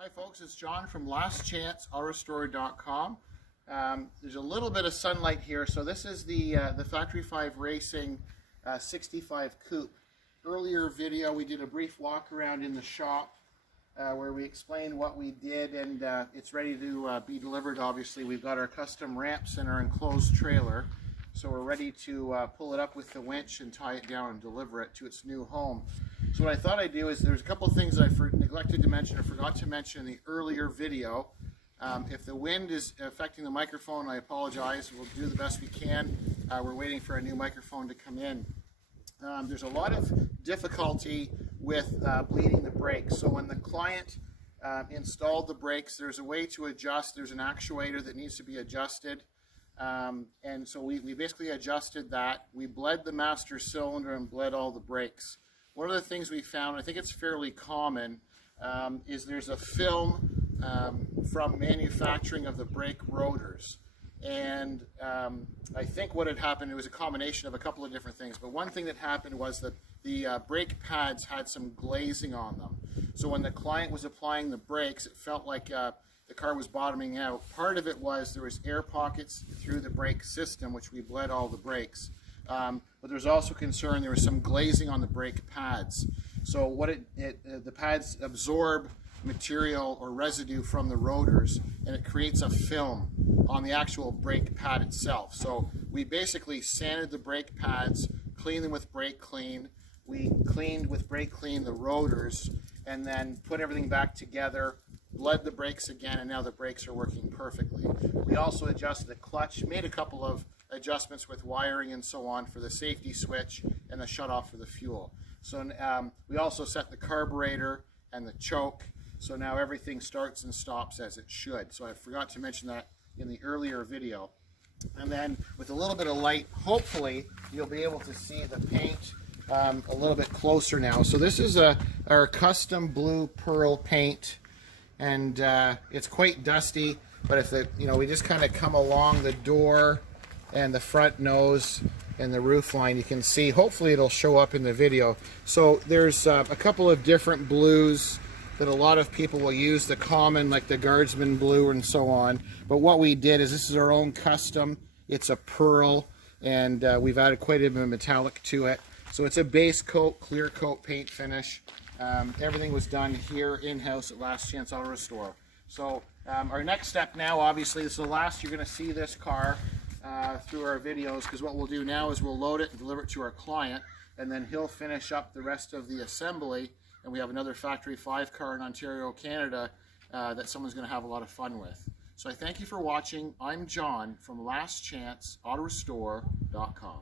Hi folks, it's John from lastchanceautorestore.com. There's a little bit of sunlight here, so this is the Factory 5 Racing 65 Coupe. Earlier video we did a brief walk around in the shop where we explained what we did, and it's ready to be delivered. Obviously we've got our custom ramps in our enclosed trailer, so we're ready to pull it up with the winch and tie it down and deliver it to its new home. So what I thought I'd do is there's a couple of things that I neglected to mention or forgot to mention in the earlier video. If the wind is affecting the microphone, I apologize. We'll do the best we can. We're waiting for a new microphone to come in. There's a lot of difficulty with bleeding the brakes. So when the client installed the brakes, there's a way to adjust. There's an actuator that needs to be adjusted. And so we basically adjusted that. We bled the master cylinder and bled all the brakes. One of the things we found, I think it's fairly common, is there's a film from manufacturing of the brake rotors. And I think what had happened, it was a combination of a couple of different things. But one thing that happened was that the brake pads had some glazing on them. So when the client was applying the brakes, it felt like the car was bottoming out. Part of it was there was air pockets through the brake system, which we bled all the brakes. But there's also concern there was some glazing on the brake pads. So what the pads absorb material or residue from the rotors, and it creates a film on the actual brake pad itself. So we basically sanded the brake pads, cleaned them with brake clean. We cleaned with brake clean the rotors, and then put everything back together, bled the brakes again, and now the brakes are working perfectly. We also adjusted the clutch, made a couple of adjustments with wiring and so on for the safety switch and the shutoff for the fuel. So we also set the carburetor and the choke, so now everything starts and stops as it should. So I forgot to mention that in the earlier video. And then with a little bit of light, hopefully you'll be able to see the paint a little bit closer now. So this is our custom blue pearl paint, and it's quite dusty, but if we just kind of come along the door and the front nose and the roof line, you can see, hopefully it'll show up in the video. So there's a couple of different blues that a lot of people will use, the common like the guardsman blue and so on, but what we did is this is our own custom. It's a pearl, and we've added quite a bit of metallic to it. So it's a base coat, clear coat paint finish. Everything was done here in-house at Last Chance Auto Restore. So our next step now, obviously this is the last you're going to see this car through our videos, because what we'll do now is we'll load it and deliver it to our client, and then he'll finish up the rest of the assembly, and we have another Factory 5 car in Ontario, Canada that someone's going to have a lot of fun with. So I thank you for watching. I'm John from lastchanceautorestore.com.